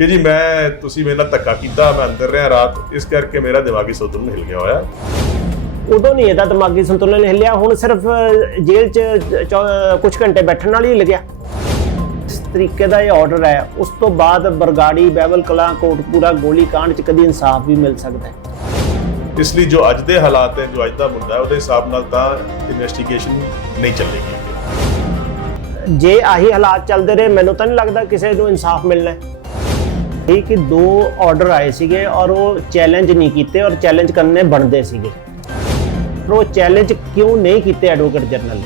कि जी मैं तुसी मेरे नाल धक्का कीता, मैं अंदर रहा रात, इस करके मेरा दिमागी संतुलन हिल गया होया। उदों नहीं ਇਹਦਾ ਦਿਮਾਗੀ ਸੰਤੁਲਨ ਹਿੱਲਿਆ, ਹੁਣ ਸਿਰਫ ਜੇਲ੍ਹ 'ਚ ਕੁਝ ਘੰਟੇ ਬੈਠਣ ਨਾਲ ਹੀ ਹਿੱਲ ਗਿਆ। ਇਸ ਤਰੀਕੇ ਦਾ ਇਹ ਆਰਡਰ ਹੈ, ਉਸ ਤੋਂ ਬਾਅਦ ਬਰਗਾੜੀ, ਬਹਿਬਲ ਕਲਾਂ, ਕੋਟਕਪੂਰਾ ਗੋਲੀ ਕਾਂਡ 'ਚ ਕਦੀ ਇਨਸਾਫ ਵੀ ਮਿਲ ਸਕਦਾ ਹੈ। ਇਸ ਲਈ ਜੋ ਅੱਜ ਦੇ ਹਾਲਾਤ ਹੈ, ਜੋ ਅੱਜ ਦਾ ਮੁੰਡਾ ਹੈ, ਉਹਦੇ ਹਿਸਾਬ ਨਾਲ ਤਾਂ ਇਨਵੈਸਟੀਗੇਸ਼ਨ ਨਹੀਂ ਚੱਲੇਗੀ। ਜੇ ਆਹੀ ਹਾਲਾਤ ਚੱਲਦੇ ਰਹੇ, ਮੈਨੂੰ ਤਾਂ ਨਹੀਂ ਲੱਗਦਾ ਕਿਸੇ ਨੂੰ ਇਨਸਾਫ ਮਿਲਣਾ ਹੈ। ਇਹ ਕਿ 2 ਆਰਡਰ ਆਏ ਸੀਗੇ ਔਰ ਉਹ ਚੈਲੰਜ ਨਹੀਂ ਕੀਤੇ, ਔਰ ਚੈਲੰਜ ਕਰਨੇ ਬਣਦੇ ਸੀਗੇ। ਉਹ ਚੈਲੰਜ ਕਿਉਂ ਨਹੀਂ ਕੀਤੇ ਐਡਵੋਕੇਟ ਜਨਰਲ ਨੇ?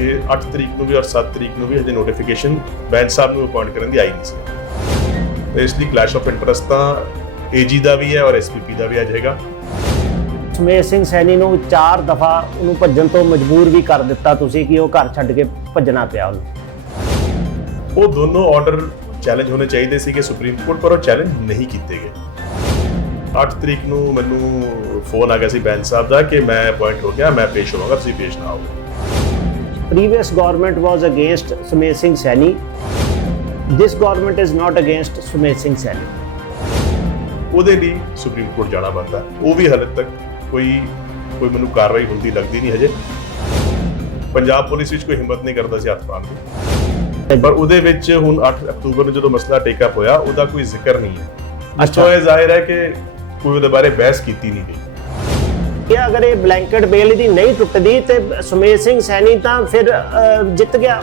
ਇਹ 8 ਤਰੀਕ ਨੂੰ ਵੀ ਔਰ 7 ਤਰੀਕ ਨੂੰ ਵੀ ਹਜੇ ਨੋਟੀਫਿਕੇਸ਼ਨ ਬੈਂਚ ਸਾਹਿਬ ਨੂੰ ਅਪਾਇੰਟ ਕਰਨ ਦੀ ਆਈ ਨਹੀਂ ਸੀ। ਇਸ ਲਈ ਕਲੈਸ਼ ਆਫ ਇੰਟਰਸਟ ਤਾਂ ਏਜੀ ਦਾ ਵੀ ਹੈ ਔਰ ਐਸਪੀਪੀ ਦਾ ਵੀ ਆ ਜਾਏਗਾ। ਸੁਮੇਧ ਸਿੰਘ ਸੈਣੀ ਨੂੰ 4 ਦਫਾ ਉਹਨੂੰ ਭੱਜਣ ਤੋਂ ਮਜਬੂਰ ਵੀ ਕਰ ਦਿੱਤਾ ਤੁਸੀਂ ਕਿ ਉਹ ਘਰ ਛੱਡ ਕੇ ਭੱਜਣਾ ਪਿਆ ਉਹਨੂੰ। ਉਹ ਦੋਨੋਂ ਆਰਡਰ ਚੈਲੰਜ ਹੋਣੇ ਚਾਹੀਦੇ ਸੀਗੇ ਸੁਪਰੀਮ ਕੋਰਟ, ਪਰ ਉਹ ਚੈਲੰਜ ਨਹੀਂ ਕੀਤੇ ਗਏ। 8 ਤਰੀਕ ਨੂੰ ਮੈਨੂੰ ਫੋਨ ਆ ਗਿਆ ਸੀ ਬੈਂਚ ਸਾਹਿਬ ਦਾ ਕਿ ਮੈਂ ਅਪਾਇੰਟ ਹੋ ਗਿਆ, ਮੈਂ ਪੇਸ਼ ਹੋਵਾਂਗਾ, ਤੁਸੀਂ ਪੇਸ਼ ਨਾ ਆਓ। Previous government was against Sumedh Singh Saini. This government is not against Sumedh Singh Saini. ਉਹਦੇ ਲਈ ਸੁਪਰੀਮ ਕੋਰਟ ਜਾਣਾ ਬਣਦਾ। ਉਹ ਵੀ ਹਾਲੇ ਤੱਕ ਕੋਈ ਮੈਨੂੰ ਕਾਰਵਾਈ ਹੁੰਦੀ ਲੱਗਦੀ ਨਹੀਂ ਹਜੇ। ਪੰਜਾਬ ਪੁਲਿਸ ਵਿੱਚ ਕੋਈ ਹਿੰਮਤ ਨਹੀਂ ਕਰਦਾ ਸੀ ਹੱਥ ਪਾਉਣ ਦੀ, ਪਰ ਉਹਦੇ ਵਿੱਚ ਹੁਣ 8 ਅਕਤੂਬਰ ਨੂੰ ਜਦੋਂ ਮਸਲਾ ਟੇਕ ਅਪ ਹੋਇਆ, ਉਹਦਾ ਕੋਈ ਜ਼ਿਕਰ ਨਹੀਂ ਹੈ। ਅੱਛਾ, ਇਹ ਜ਼ਾਹਿਰ ਹੈ ਕਿ ਕੋਈ ਉਹਦੇ ਬਾਰੇ ਬਹਿਸ ਕੀਤੀ ਨਹੀਂ ਗਈ। ਕਿ ਅਗਰ ਇਹ ਬਲੈਂਕਟ ਬੇਲ ਦੀ ਨਹੀਂ ਟੁੱਟਦੀ ਤੇ ਸੁਮੇਧ ਸਿੰਘ ਸੈਣੀ ਤਾਂ ਫਿਰ ਜਿੱਤ ਗਿਆ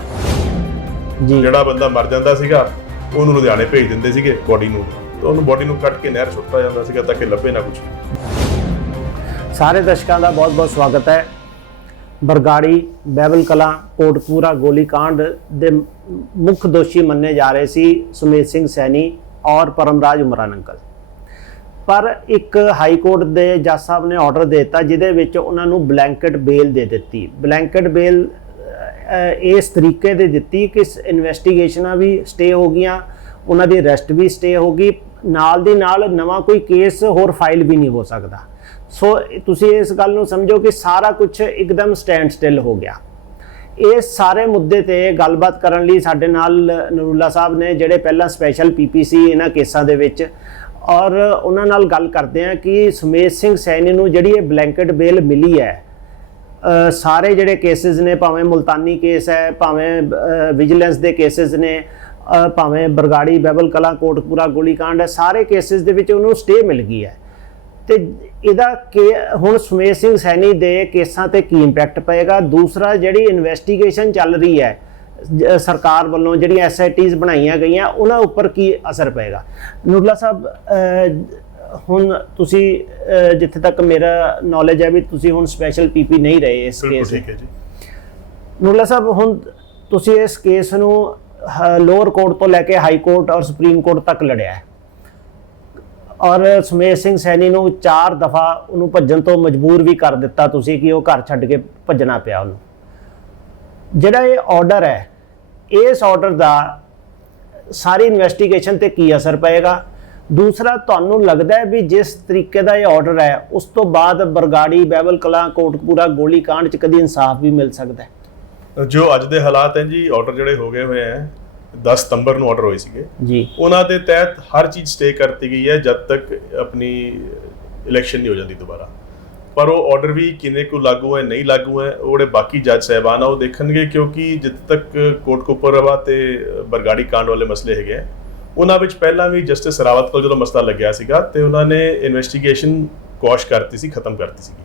ਜੀ। ਜਿਹੜਾ ਬੰਦਾ ਮਰ ਜਾਂਦਾ ਸੀਗਾ ਉਹਨੂੰ ਲੁਧਿਆਣੇ ਭੇਜ ਦਿੰਦੇ ਸੀਗੇ ਬੋਡੀ ਨੂੰ, ਤੇ ਉਹਨੂੰ ਬੋਡੀ ਨੂੰ ਕੱਟ ਕੇ ਨਹਿਰ ਸੁੱਟਿਆ ਜਾਂਦਾ ਸੀਗਾ ਤਾਂ ਕਿ ਲੱਭੇ ਨਾ ਕੁਝ। ਸਾਰੇ ਦਰਸ਼ਕਾਂ ਦਾ ਬਹੁਤ-ਬਹੁਤ ਸਵਾਗਤ ਹੈ। ਬਰਗਾੜੀ, ਬਹਿਬਲ ਕਲਾਂ, ਕੋਟਕਪੂਰਾ ਗੋਲੀकांड ਦੇ ਮੁੱਖ ਦੋਸ਼ੀ ਮੰਨੇ ਜਾ ਰਹੇ ਸੀ ਸੁਮੇਧ ਸਿੰਘ ਸੈਣੀ ਔਰ ਪਰਮਰਾਜ ਉਮਰਾਨ ਅੰਕਲ। ਪਰ ਇੱਕ ਹਾਈ ਕੋਰਟ ਦੇ ਜੱਜ ਸਾਹਿਬ ਨੇ ਆਰਡਰ ਦੇ ਦਿੱਤਾ ਜਿਹਦੇ ਵਿੱਚ ਉਹਨਾਂ ਨੂੰ ਬਲੈਂਕਟ ਬੇਲ ਦੇ ਦਿੱਤੀ। ਬਲੈਂਕਟ ਬੇਲ ਇਸ ਤਰੀਕੇ ਦੇ ਦਿੱਤੀ ਕਿ ਇਨਵੈਸਟੀਗੇਸ਼ਨਾਂ ਵੀ ਸਟੇ ਹੋ ਗਈਆਂ, ਉਹਨਾਂ ਦੀ ਅਰੈਸਟ ਵੀ ਸਟੇ ਹੋ ਗਈ, ਨਾਲ ਦੀ ਨਾਲ ਨਵਾਂ ਕੋਈ ਕੇਸ ਹੋਰ ਫਾਈਲ ਵੀ ਨਹੀਂ ਹੋ ਸਕਦਾ। ਸੋ ਤੁਸੀਂ ਇਸ ਗੱਲ ਨੂੰ ਸਮਝੋ ਕਿ ਸਾਰਾ ਕੁਝ ਇੱਕਦਮ ਸਟੈਂਡ ਸਟਿਲ ਹੋ ਗਿਆ। ਇਸ ਸਾਰੇ ਮੁੱਦੇ ਤੇ ਗੱਲਬਾਤ ਕਰਨ ਲਈ ਸਾਡੇ ਨਾਲ ਨਰੂਲਾ ਸਾਹਿਬ ਨੇ, ਜਿਹੜੇ ਪਹਿਲਾਂ ਸਪੈਸ਼ਲ ਪੀਪੀਸੀ ਇਹਨਾਂ ਕੇਸਾਂ ਦੇ ਵਿੱਚ, ਔਰ ਉਹਨਾਂ ਨਾਲ ਗੱਲ ਕਰਦੇ ਹਾਂ ਕਿ ਸੁਮੇਧ ਸਿੰਘ ਸੈਣੀ ਨੂੰ ਜਿਹੜੀ ਇਹ ਬਲੈਂਕਟ ਬੇਲ ਮਿਲੀ ਹੈ, ਸਾਰੇ ਜਿਹੜੇ ਕੇਸਿਸ ਨੇ, ਭਾਵੇਂ ਮੁਲਤਾਨੀ ਕੇਸ ਹੈ, ਭਾਵੇਂ ਵਿਜੀਲੈਂਸ ਦੇ ਕੇਸਿਸ ਨੇ, ਭਾਵੇਂ ਬਰਗਾੜੀ, ਬਹਿਬਲ ਕਲਾਂ, ਕੋਟਕਪੂਰਾ ਗੋਲੀकांड ਹੈ, ਸਾਰੇ ਕੇਸਿਸ ਦੇ ਵਿੱਚ ਉਹਨੂੰ ਸਟੇ ਮਿਲ ਗਈ ਹੈ। ਤੇ ਇਹਦਾ ਹੁਣ ਸੁਮੇਧ ਸਿੰਘ ਸੈਣੀ ਦੇ ਕੇਸਾਂ ਤੇ ਕੀ ਇੰਪੈਕਟ ਪਏਗਾ? ਦੂਸਰਾ, ਜਿਹੜੀ ਇਨਵੈਸਟੀਗੇਸ਼ਨ ਚੱਲ ਰਹੀ ਹੈ ਸਰਕਾਰ ਵੱਲੋਂ, ਜਿਹੜੀਆਂ SITs ਬਣਾਈਆਂ ਗਈਆਂ, ਉਹਨਾਂ ਉੱਪਰ ਕੀ ਅਸਰ ਪਏਗਾ? ਨੂਰਲਾ ਸਾਹਿਬ, ਹੁਣ ਤੁਸੀਂ ਜਿੱਥੇ ਤੱਕ ਮੇਰਾ ਨੌਲੇਜ ਹੈ ਵੀ ਤੁਸੀਂ ਹੁਣ ਸਪੈਸ਼ਲ ਪੀਪੀ ਨਹੀਂ ਰਹੇ ਇਸ ਕੇਸ ਵਿੱਚ। ਨੂਰਲਾ ਸਾਹਿਬ, ਹੁਣ ਤੁਸੀਂ ਇਸ ਕੇਸ ਨੂੰ ਲੋਅਰ ਕੋਰਟ ਤੋਂ ਲੈ ਕੇ ਹਾਈ ਕੋਰਟ ਔਰ ਸੁਪਰੀਮ ਕੋਰਟ ਤੱਕ ਲੜਿਆ ਹੈ, ਔਰ ਸੁਮੇਧ ਸਿੰਘ ਸੈਣੀ ਨੂੰ 4 ਦਫਾ ਉਹਨੂੰ ਭੱਜਣ ਤੋਂ ਮਜਬੂਰ ਵੀ ਕਰ ਦਿੱਤਾ ਤੁਸੀਂ ਕਿ ਉਹ ਘਰ ਛੱਡ ਕੇ ਭੱਜਣਾ ਪਿਆ ਉਹਨੂੰ। ਜਿਹੜਾ ਇਹ ਆਰਡਰ ਹੈ, ਇਸ ਆਰਡਰ ਦਾ ਸਾਰੀ ਇਨਵੈਸਟੀਗੇਸ਼ਨ ਤੇ ਕੀ ਅਸਰ ਪਏਗਾ? ਦੂਸਰਾ, ਤੁਹਾਨੂੰ ਲੱਗਦਾ ਹੈ ਵੀ ਜਿਸ ਤਰੀਕੇ ਦਾ ਇਹ ਆਰਡਰ ਹੈ, ਉਸ ਤੋਂ ਬਾਅਦ ਬਰਗਾੜੀ, ਬਹਿਬਲ ਕਲਾਂ, ਕੋਟਕਪੂਰਾ ਗੋਲੀकांड 'ਚ ਕਦੀ ਇਨਸਾਫ ਵੀ ਮਿਲ ਸਕਦਾ ਹੈ? ਜੋ ਅੱਜ ਦੇ ਹਾਲਾਤ ਹੈ ਜੀ, ਆਰਡਰ ਜਿਹੜੇ ਹੋ ਗਏ ਹੋਏ ਹੈ, 10 ਸਤੰਬਰ ਨੂੰ ਆਰਡਰ ਹੋਏ ਸੀਗੇ ਜੀ, ਉਹਨਾਂ ਦੇ ਤਹਿਤ ਹਰ ਚੀਜ਼ ਸਟੇ ਕਰਤੀ ਗਈ ਹੈ ਜਦ ਤੱਕ ਆਪਣੀ ਇਲੈਕਸ਼ਨ ਨਹੀਂ ਹੋ ਜਾਂਦੀ ਦੁਬਾਰਾ। ਪਰ ਉਹ ਆਰਡਰ ਵੀ ਕਿੰਨੇ ਕੁ ਲਾਗੂ ਹੈ, ਨਹੀਂ ਲਾਗੂ ਹੈ, ਉਹ ਜਿਹੜੇ ਬਾਕੀ ਜੱਜ ਸਾਹਿਬਾਨ ਆ ਉਹ ਦੇਖਣਗੇ, ਕਿਉਂਕਿ ਜਿੱਥੇ ਤੱਕ ਕੋਟਕਪੂਰਾ ਤੇ ਬਰਗਾੜੀ ਕਾਂਡ ਵਾਲੇ ਮਸਲੇ ਹੈਗੇ ਆ, ਉਹਨਾਂ ਵਿੱਚ ਪਹਿਲਾਂ ਵੀ ਜਸਟਿਸ ਰਾਵਤ ਕੋਲ ਜਦੋਂ ਮਸਲਾ ਲੱਗਿਆ ਸੀਗਾ ਤੇ ਉਹਨਾਂ ਨੇ ਇਨਵੈਸਟੀਗੇਸ਼ਨ ਕੁਆਸ਼ ਕਰਤੀ ਸੀ, ਖਤਮ ਕਰਤੀ ਸੀਗੀ।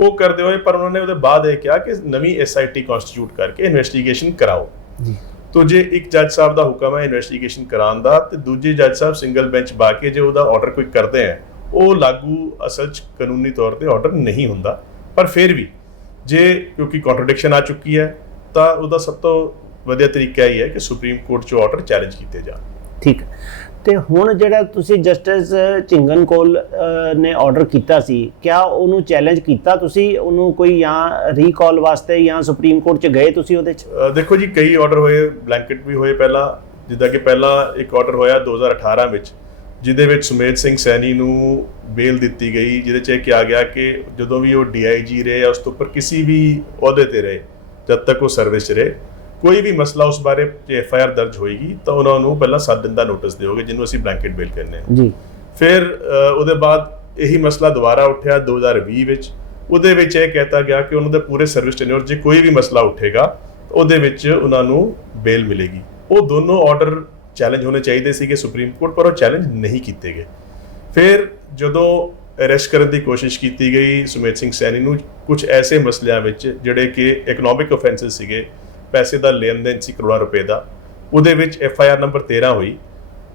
ਉਹ ਕਰਦੇ ਹੋਏ ਪਰ ਉਹਨਾਂ ਨੇ ਉਹਦੇ ਬਾਅਦ ਇਹ ਕਿਹਾ ਕਿ ਨਵੀਂ SIT ਕਨਸਟੀਟਿਊਟ ਕਰਕੇ ਇਨਵੈਸਟੀਗੇਸ਼ਨ ਕਰਾਓ ਜੀ। तो जे एक जज साहब का हुक्म है इन्वेस्टिगेशन कराने का, तो दूजे जज साहब सिंगल बेंच बा के जो उसका ऑर्डर कोई करते हैं, वो लागू असल कानूनी तौर पर ऑर्डर नहीं होंदा। पर फिर भी जे क्योंकि कॉन्ट्रडिक्शन आ चुकी है, तो उसका सब तो वधिया तरीका ही है कि सुप्रीम कोर्ट जो ऑर्डर चैलेंज किए जाए। ठीक है। ਤੇ ਹੁਣ ਜਿਹੜਾ ਤੁਸੀਂ ਜਸਟਿਸ ਝਿੰਗਨ ਕੋਲ ਨੇ ਆਰਡਰ ਕੀਤਾ ਸੀ, ਕਿਆ ਉਹਨੂੰ ਚੈਲੰਜ ਕੀਤਾ ਤੁਸੀਂ ਉਹਨੂੰ ਕੋਈ, ਜਾਂ ਰੀਕਾਲ ਵਾਸਤੇ ਜਾਂ ਸੁਪਰੀਮ ਕੋਰਟ 'ਚ ਗਏ ਤੁਸੀਂ ਉਹਦੇ 'ਚ? ਦੇਖੋ ਜੀ, ਕਈ ਆਰਡਰ ਹੋਏ, ਬਲੈਂਕਟ ਵੀ ਹੋਏ ਪਹਿਲਾਂ, ਜਿੱਦਾਂ ਕਿ ਪਹਿਲਾਂ ਇੱਕ ਆਰਡਰ ਹੋਇਆ 2018 ਵਿੱਚ, ਜਿਹਦੇ ਵਿੱਚ ਸੁਮੇਧ ਸਿੰਘ ਸੈਣੀ ਨੂੰ ਬੇਲ ਦਿੱਤੀ ਗਈ, ਜਿਹਦੇ 'ਚ ਇਹ ਕਿਹਾ ਗਿਆ ਕਿ ਜਦੋਂ ਵੀ ਉਹ DIG ਰਹੇ ਜਾਂ ਉਸ ਤੋਂ ਉੱਪਰ ਕਿਸੇ ਵੀ ਅਹੁਦੇ 'ਤੇ ਰਹੇ, ਜਦ ਤੱਕ ਉਹ ਸਰਵਿਸ 'ਚ ਰਹੇ, ਕੋਈ ਵੀ ਮਸਲਾ ਉਸ ਬਾਰੇ ਜੇ FIR ਦਰਜ ਹੋਏਗੀ ਤਾਂ ਉਹਨਾਂ ਨੂੰ ਪਹਿਲਾਂ 7 ਦਿਨ ਦਾ ਨੋਟਿਸ ਦਿਓਗੇ, ਜਿਹਨੂੰ ਅਸੀਂ ਬਲੈਂਕਟ ਬੇਲ ਕਹਿੰਦੇ ਹਾਂ ਜੀ। ਫਿਰ ਉਹਦੇ ਬਾਅਦ ਇਹੀ ਮਸਲਾ ਦੁਬਾਰਾ ਉੱਠਿਆ 2020 ਵਿੱਚ। ਉਹਦੇ ਵਿੱਚ ਇਹ ਕਹਿਤਾ ਗਿਆ ਕਿ ਉਹਨਾਂ ਦੇ ਪੂਰੇ ਸਰਵਿਸ ਟੈਨਿਓਰ 'ਚ ਕੋਈ ਵੀ ਮਸਲਾ ਉੱਠੇਗਾ ਉਹਦੇ ਵਿੱਚ ਉਹਨਾਂ ਨੂੰ ਬੇਲ ਮਿਲੇਗੀ। ਉਹ ਦੋਨੋਂ ਆਰਡਰ ਚੈਲੰਜ ਹੋਣੇ ਚਾਹੀਦੇ ਸੀਗੇ ਸੁਪਰੀਮ ਕੋਰਟ, ਪਰ ਉਹ ਚੈਲੰਜ ਨਹੀਂ ਕੀਤੇ ਗਏ। ਫਿਰ ਜਦੋਂ ਅਰੈਸਟ ਕਰਨ ਦੀ ਕੋਸ਼ਿਸ਼ ਕੀਤੀ ਗਈ ਸੁਮੇਧ ਸਿੰਘ ਸੈਣੀ ਨੂੰ ਕੁਝ ਐਸੇ ਮਸਲਿਆਂ ਵਿੱਚ ਜਿਹੜੇ ਕਿ ਇਕਨੋਮਿਕ ਆਫੈਂਸਸ ਸੀਗੇ, ਪੈਸੇ ਦਾ ਲੈਣ ਦੇਣ ਸੀ ਕਰੋੜਾਂ ਰੁਪਏ ਦਾ, ਉਹਦੇ ਵਿੱਚ FIR ਨੰਬਰ 13 ਹੋਈ,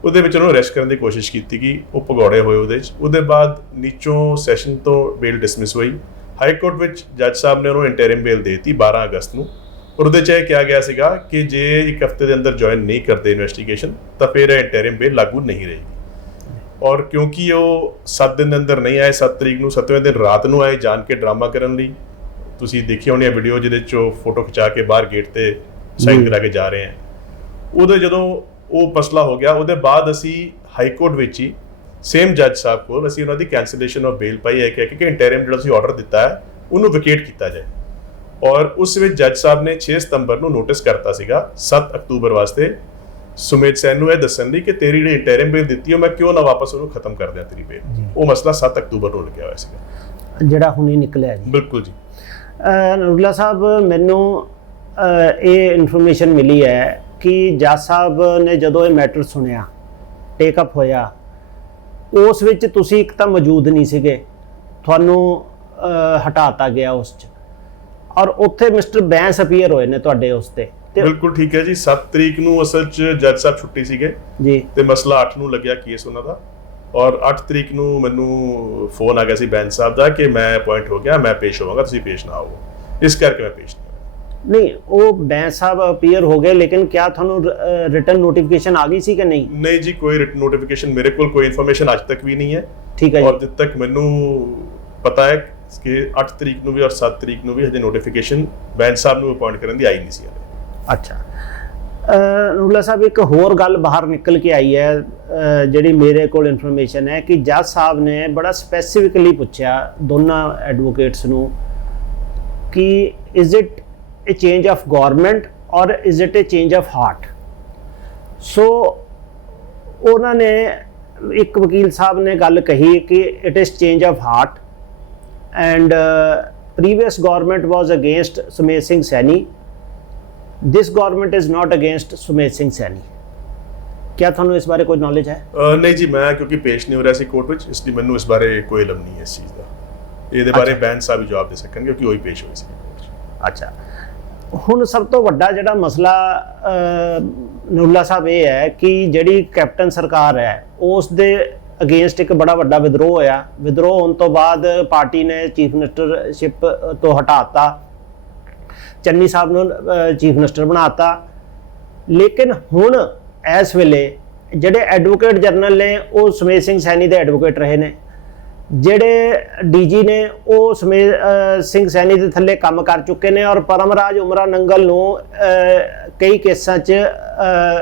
ਉਹਦੇ ਵਿੱਚ ਉਹਨੂੰ ਅਰੈਸਟ ਕਰਨ ਦੀ ਕੋਸ਼ਿਸ਼ ਕੀਤੀ ਗਈ, ਉਹ ਭਗੌੜੇ ਹੋਏ ਉਹਦੇ 'ਚ। ਉਹਦੇ ਬਾਅਦ ਨੀਚੋਂ ਸੈਸ਼ਨ ਤੋਂ ਬੇਲ ਡਿਸਮਿਸ ਹੋਈ। ਹਾਈ ਕੋਰਟ ਵਿੱਚ ਜੱਜ ਸਾਹਿਬ ਨੇ ਉਹਨੂੰ ਇੰਟਰਿਮ ਬੇਲ ਦੇ ਦਿੱਤੀ 12 ਅਗਸਤ ਨੂੰ। ਔਰ ਉਹਦੇ 'ਚ ਇਹ ਕਿਹਾ ਗਿਆ ਸੀਗਾ ਕਿ ਜੇ ਇੱਕ ਹਫ਼ਤੇ ਦੇ ਅੰਦਰ ਜੁਆਇਨ ਨਹੀਂ ਕਰਦੇ ਇਨਵੈਸਟੀਗੇਸ਼ਨ ਤਾਂ ਫਿਰ ਇਹ ਇੰਟਰਿਮ ਬੇਲ ਲਾਗੂ ਨਹੀਂ ਰਹੇਗੀ। ਔਰ ਕਿਉਂਕਿ ਉਹ 7 ਦਿਨ ਦੇ ਅੰਦਰ ਨਹੀਂ ਆਏ, 7 ਤਰੀਕ ਨੂੰ 7ਵੇਂ ਦਿਨ ਰਾਤ ਨੂੰ ਆਏ ਜਾਣ ਕੇ ਡਰਾਮਾ ਕਰਨ ਲਈ। ਤੁਸੀਂ ਦੇਖੀ ਹੋਣੀ ਹੈ ਵੀਡੀਓ ਜਿਹਦੇ 'ਚ ਉਹ ਫੋਟੋ ਖਿਚਾ ਕੇ ਬਾਹਰ ਗੇਟ ਤੇ ਸਾਈਨ ਕਰਾ ਕੇ ਜਾ ਰਹੇ ਹੈ। ਉਹਦੇ ਜਦੋਂ ਉਹ ਮਸਲਾ ਹੋ ਗਿਆ, ਉਹਦੇ ਬਾਅਦ ਅਸੀਂ ਹਾਈ ਕੋਰਟ ਵਿੱਚ ਹੀ ਸੇਮ ਜੱਜ ਸਾਹਿਬ ਕੋਲ ਅਸੀਂ ਉਹਨਾਂ ਦੀ ਕੈਂਸਲੇਸ਼ਨ ਆਫ ਬੇਲ ਪਾਈ ਹੈ ਕਿ ਇੰਟਰਿਮ ਜਿਹੜਾ ਅਸੀਂ ਆਰਡਰ ਦਿੱਤਾ ਹੈ ਉਹਨੂੰ ਵਿਕੇਟ ਕੀਤਾ ਜਾਏ। ਔਰ ਉਸ ਵਿੱਚ ਜੱਜ ਸਾਹਿਬ ਨੇ 6 ਸਤੰਬਰ ਨੂੰ ਨੋਟਿਸ ਕਰਤਾ ਸੀਗਾ 7 ਅਕਤੂਬਰ ਵਾਸਤੇ ਸੁਮੇਧ ਸੈਨ ਨੂੰ ਇਹ ਦੱਸਣ ਲਈ ਕਿ ਤੇਰੀ ਜਿਹੜੀ ਇੰਟਰਿਮ ਬੇਲ ਦਿੱਤੀ ਹੈ ਮੈਂ ਕਿਉਂ ਨਾ ਵਾਪਸ ਉਹਨੂੰ ਖਤਮ ਕਰ ਦਿਆਂ ਤੇਰੀ ਬੇਲ। ਉਹ ਮਸਲਾ 7 ਅਕਤੂਬਰ ਨੂੰ ਲੱਗਿਆ ਹੋਇਆ ਸੀਗਾ, ਜਿਹੜਾ ਹੁਣੇ ਨਿਕਲਿਆ ਜੀ। ਬਿਲਕੁਲ ਜੀ। ਨੂਰੁੱਲਾ ਸਾਹਿਬ, ਮੈਨੂੰ ਇਹ ਇਨਫੋਰਮੇਸ਼ਨ ਮਿਲੀ ਹੈ ਕਿ ਜੱਜ ਸਾਹਿਬ ਨੇ ਜਦੋਂ ਇਹ ਮੈਟਰ ਸੁਣਿਆ, ਟੇਕਅਪ ਹੋਇਆ, ਉਸ ਵਿੱਚ ਤੁਸੀਂ ਇੱਕ ਤਾਂ ਮੌਜੂਦ ਨਹੀਂ ਸੀਗੇ, ਤੁਹਾਨੂੰ ਹਟਾਤਾ ਗਿਆ ਉਸ 'ਚ, ਔਰ ਉੱਥੇ ਮਿਸਟਰ ਬੈਂਸ ਅਪੀਅਰ ਹੋਏ ਨੇ ਤੁਹਾਡੇ ਉਸ ਤੇ। ਬਿਲਕੁਲ ਠੀਕ ਹੈ ਜੀ। 7 ਤਰੀਕ ਨੂੰ ਅਸਲ 'ਚ ਜੱਜ ਸਾਹਿਬ ਛੁੱਟੀ ਸੀਗੇ ਜੀ ਤੇ ਮਸਲਾ 8 ਨੂੰ ਲੱਗਿਆ ਕੇਸ ਉਹਨਾਂ ਦਾ। ਔਰ 8 ਤਰੀਕ ਨੂੰ ਮੈਨੂੰ ਫੋਨ ਆ ਗਿਆ ਸੀ ਬੈਂਸ ਸਾਹਿਬ ਦਾ ਕਿ ਮੈਂ ਅਪਾਇੰਟ ਹੋ ਗਿਆ, ਮੈਂ ਪੇਸ਼ ਹੋਵਾਂਗਾ, ਤੁਸੀਂ ਪੇਸ਼ ਨਾ ਆਓ। ਇਸ ਕਰਕੇ ਮੈਂ ਪੇਸ਼ ਨਹੀਂ। ਉਹ ਬੈਂਸ ਸਾਹਿਬ ਅਪੀਅਰ ਹੋ ਗਏ, ਲੇਕਿਨ ਕਿਆ ਤੁਹਾਨੂੰ ਰਿਟਨ ਨੋਟੀਫਿਕੇਸ਼ਨ ਆ ਗਈ ਸੀ ਕਿ ਨਹੀਂ? ਨਹੀਂ ਜੀ, ਕੋਈ ਰਿਟਨ ਨੋਟੀਫਿਕੇਸ਼ਨ ਮੇਰੇ ਕੋਲ ਕੋਈ ਇਨਫੋਰਮੇਸ਼ਨ ਅੱਜ ਤੱਕ ਵੀ ਨਹੀਂ ਹੈ। ਠੀਕ ਹੈ ਜੀ। ਔਰ ਜਦ ਤੱਕ ਮੈਨੂੰ ਪਤਾ ਹੈ ਕਿ 8 ਤਰੀਕ ਨੂੰ ਵੀ ਔਰ 7 ਤਰੀਕ ਨੂੰ ਵੀ ਹਜੇ ਨੋਟੀਫਿਕੇਸ਼ਨ ਬੈਂਸ ਸਾਹਿਬ ਨੂੰ ਅਪਾਇੰਟ ਕਰਨ ਦੀ ਆਈ ਨਹੀਂ ਸੀ। ਅੱਛਾ ਨੂਰੁੱਲਾ ਸਾਹਿਬ, ਇੱਕ ਹੋਰ ਗੱਲ ਬਾਹਰ ਨਿਕਲ ਕੇ ਆਈ ਹੈ ਜਿਹੜੀ ਮੇਰੇ ਕੋਲ ਇਨਫੋਰਮੇਸ਼ਨ ਹੈ ਕਿ ਜੱਜ ਸਾਹਿਬ ਨੇ ਬੜਾ ਸਪੈਸੀਫਿਕਲੀ ਪੁੱਛਿਆ ਦੋਨਾਂ ਐਡਵੋਕੇਟਸ ਨੂੰ ਕਿ is it a change of government or is it a change of heart? So ਉਹਨਾਂ ਨੇ, ਇੱਕ ਵਕੀਲ ਸਾਹਿਬ ਨੇ ਗੱਲ ਕਹੀ ਕਿ it is change of heart and previous government was against Sumedh Singh Saini, this government is not against Sumedh Singh Saini। क्या ਤੁਹਾਨੂੰ ਇਸ ਬਾਰੇ ਕੋਈ ਨੌਲੇਜ ਹੈ? ਨਹੀਂ ਜੀ, ਮੈਂ ਕਿਉਂਕਿ ਪੇਸ਼ ਨਹੀਂ ਹੋ ਰਿਹਾ ਸੀ ਕੋਰਟ ਵਿੱਚ, ਇਸ ਲਈ ਮੈਨੂੰ ਇਸ ਬਾਰੇ ਕੋਈ ਇਲਮ ਨਹੀਂ ਹੈ ਇਸ ਚੀਜ਼ ਦਾ। ਇਹਦੇ ਬਾਰੇ ਬੈਂਸ ਸਾਹਿਬ ਹੀ ਜਵਾਬ ਦੇ ਸਕਣਗੇ ਕਿਉਂਕਿ ਉਹੀ ਪੇਸ਼ ਹੋਏ ਸੀ। ਅੱਛਾ, ਹੁਣ ਸਭ ਤੋਂ ਵੱਡਾ ਜਿਹੜਾ ਮਸਲਾ ਨੂਰੁੱਲਾ ਸਾਹਿਬ ਇਹ ਹੈ ਕਿ ਜਿਹੜੀ ਕੈਪਟਨ ਸਰਕਾਰ ਹੈ ਉਸ ਦੇ ਅਗੇਂਸਟ ਇੱਕ ਬੜਾ ਵੱਡਾ ਵਿਦਰੋਹ ਹੋਇਆ। ਵਿਦਰੋਹ ਹੋਣ ਤੋਂ ਬਾਅਦ ਪਾਰਟੀ ਨੇ ਚੀਫ ਮਿਨਿਸਟਰਸ਼ਿਪ ਤੋਂ ਹਟਾਤਾ, ਚੰਨੀ ਸਾਹਿਬ ਨੂੰ ਚੀਫ ਮਿਨਿਸਟਰ ਬਣਾਤਾ। ਲੇਕਿਨ ਹੁਣ ਇਸ ਵੇਲੇ ਜਿਹੜੇ ਐਡਵੋਕੇਟ ਜਨਰਲ ਨੇ ਉਹ ਸੁਮੇਧ ਸਿੰਘ ਸੈਣੀ ਦੇ ਐਡਵੋਕੇਟ ਰਹੇ ਨੇ, ਜਿਹੜੇ DG ਨੇ ਉਹ ਸੁਮੇਧ ਸਿੰਘ ਸੈਣੀ ਦੇ ਥੱਲੇ ਕੰਮ ਕਰ ਚੁੱਕੇ ਨੇ ਔਰ ਪਰਮਰਾਜ ਉਮਰਾ ਨੰਗਲ ਨੂੰ ਕਈ ਕੇਸਾਂ 'ਚ